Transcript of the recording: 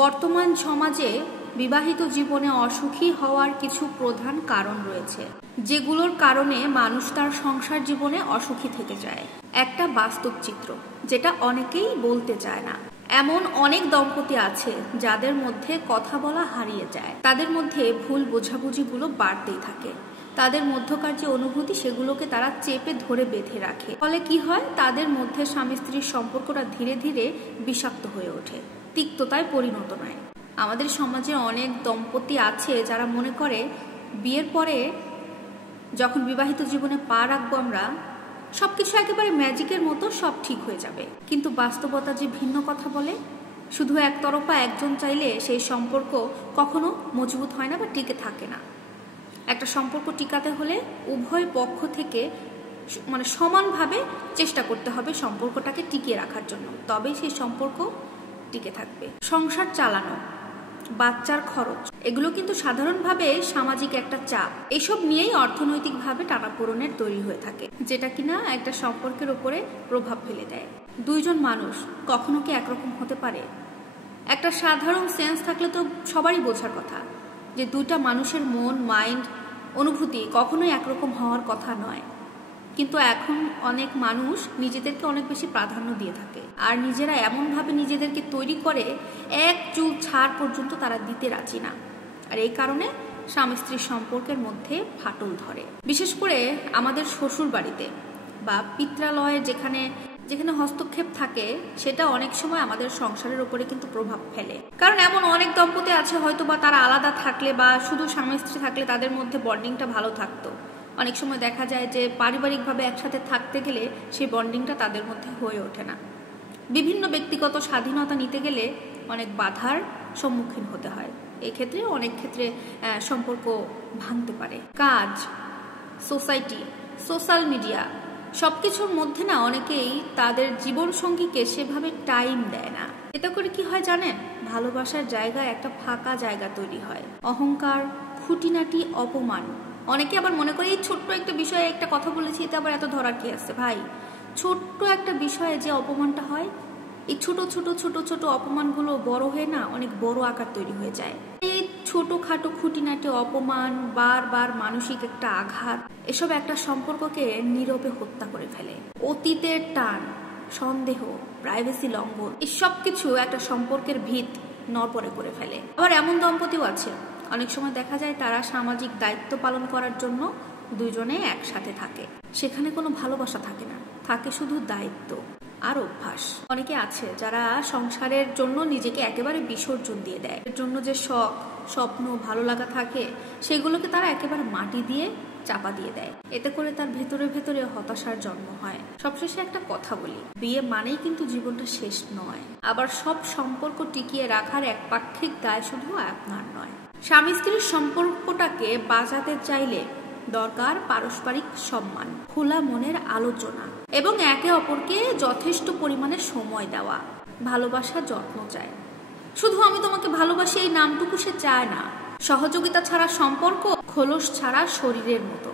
বর্তমান সমাজে বিবাহিত জীবনে অসুখী হওয়ার কিছু প্রধান কারণ রয়েছে, যেগুলোর কারণে মানুষ তার সংসার জীবনে অসুখী থেকে যায়। একটা বাস্তব চিত্র যেটা অনেকেই বলতে চায় না। এমন অনেক দম্পতি আছে যাদের মধ্যে কথা বলা হারিয়ে যায়, তাদের মধ্যে ভুল বোঝাবুঝিগুলো বাড়তেই থাকে, তাদের মধ্যকার যে অনুভূতি সেগুলোকে তারা চেপে ধরে বেঁধে রাখে। ফলে কি হয়, তাদের মধ্যে স্বামী স্ত্রীর সম্পর্কটা ধীরে ধীরে বিষাক্ত হয়ে ওঠে, তিক্ততায় পরিণত নয়। আমাদের সমাজে অনেক দম্পতি আছে যারা মনে করে বিয়ের পরে যখন বিবাহিত জীবনে পা রাখবো আমরা, সবকিছু একেবারে ম্যাজিকের মতো সব ঠিক হয়ে যাবে। কিন্তু বাস্তবতা যে ভিন্ন কথা বলে। শুধু একতরফা একজন চাইলে সেই সম্পর্ক কখনো মজবুত হয় না বা টিকে থাকে না। একটা সম্পর্ক টিকাতে হলে উভয় পক্ষ থেকে সমানভাবে চেষ্টা করতে হবে সম্পর্কটাকে টিকিয়ে রাখার জন্য, তবেই সেই সম্পর্ক টিকে থাকবে। সংসার চালানো, বাচ্চার খরচ, এগুলো কিন্তু সাধারণভাবে সামাজিক একটা চাপ। এসব নিয়েই অর্থনৈতিকভাবে টানাপোড়েনের তৈরি হয়ে থাকে, যেটা কিনা একটা সম্পর্কের উপরে প্রভাব ফেলে দেয়। দুইজন মানুষ কখনো কি একরকম হতে পারে? একটা সাধারণ সেন্স থাকলে তো সবারই বোঝার কথা যে দুইটা মানুষের মন, মাইন্ড, অনুভূতি কখনোই একরকম হওয়ার কথা নয়। কিন্তু এখন অনেক মানুষ নিজেদেরকে অনেক বেশি প্রাধান্য দিয়ে থাকে, আর নিজেরা এমনভাবে নিজেদেরকে তৈরি করে এক চুল ছাড় পর্যন্ত তারা দিতে রাজি না। আর এই কারণে স্বামী স্ত্রীর সম্পর্কের মধ্যে ফাটল ধরে। বিশেষ করে আমাদের শ্বশুর বাড়িতে বা পিত্রালয়ে যেখানে যেখানে হস্তক্ষেপ থাকে, সেটা অনেক সময় আমাদের সংসারের উপরে কিন্তু প্রভাব ফেলে। কারণ এমন অনেক দম্পতি আছে হয়তো বা তারা আলাদা থাকলে বা শুধু স্বামী স্ত্রী থাকলে তাদের মধ্যে বন্ডিংটা ভালো থাকতো। অনেক সময় দেখা যায় যে পারিবারিকভাবে একসাথে থাকতে গেলে সেই বন্ডিংটা তাদের মধ্যে হয়ে ওঠে না। বিভিন্ন ব্যক্তিগত স্বাধীনতা নিতে গেলে অনেক বাধার সম্মুখীন হতে হয়। এক্ষেত্রে অনেক ক্ষেত্রে সম্পর্ক ভাঙতে পারে। কাজ, সোসাইটি, সোশ্যাল মিডিয়া, সবকিছুর মধ্যে না অনেকেই তাদের জীবনসঙ্গীকে সেভাবে টাইম দেয় না। এতে করে কি হয় জানেন? ভালোবাসার জায়গায় একটা ফাঁকা জায়গা তৈরি হয়। অহংকার, খুঁটিনাটি, অপমান। অনেকে আবার মনে করে এই ছোট্ট একটা বিষয়ে একটা কথা বলেছি, এতে আবার এত ধরার কি আছে? ভাই, ছোট্ট একটা বিষয়ে যে অপমানটা হয়, এই ছোট ছোট ছোট ছোট অপমানগুলো বড় হয়ে না অনেক বড় আকার তৈরি হয়ে যায়। এই ছোটখাটো খুঁটিনাটি অপমান, বারবার মানসিক একটা আঘাত, এসব একটা সম্পর্ককে নীরবে হত্যা করে ফেলে। অতীতের টান, সন্দেহ, প্রাইভেসি লঙ্ঘন, এই সব কিছু একটা সম্পর্কের ভিত নড়বড়ে করে ফেলে। আবার এমন দম্পতিও আছে, অনেক সময় দেখা যায় তারা সামাজিক দায়িত্ব পালন করার জন্য দুজনে একসাথে থাকে। সেখানে কোনো ভালোবাসা থাকে না, থাকে শুধু দায়িত্ব আর অভ্যাস। অনেকে আছে যারা সংসারের জন্য নিজেকে একেবারে বিসর্জন দিয়ে দেয়। এর জন্য যে শখ, স্বপ্ন, ভালো লাগা থাকে, সেগুলোকে তারা একেবারে মাটি দিয়ে চাপা দিয়ে দেয়। এতে করে তার ভেতরে ভেতরে হতাশার জন্ম হয়। সবশেষে একটা কথা বলি, বিয়ে মানেই কিন্তু জীবনটা শেষ নয়। আবার সব সম্পর্ক টিকিয়ে রাখার একপাক্ষিক দায় শুধু আপনার নয়। স্বামী স্ত্রীর সম্পর্কটাকে বাঁচাতে চাইলে দরকার পারস্পরিক সম্মান, খোলা মনের আলোচনা এবং একে অপরকে যথেষ্ট পরিমাণে সময় দেওয়া। ভালোবাসা যত্ন চায়। শুধু আমি তোমাকে ভালোবাসি এই নামটুকু সে চায় না। সহযোগিতা ছাড়া সম্পর্ক খোলস ছাড়া শরীরের মতো।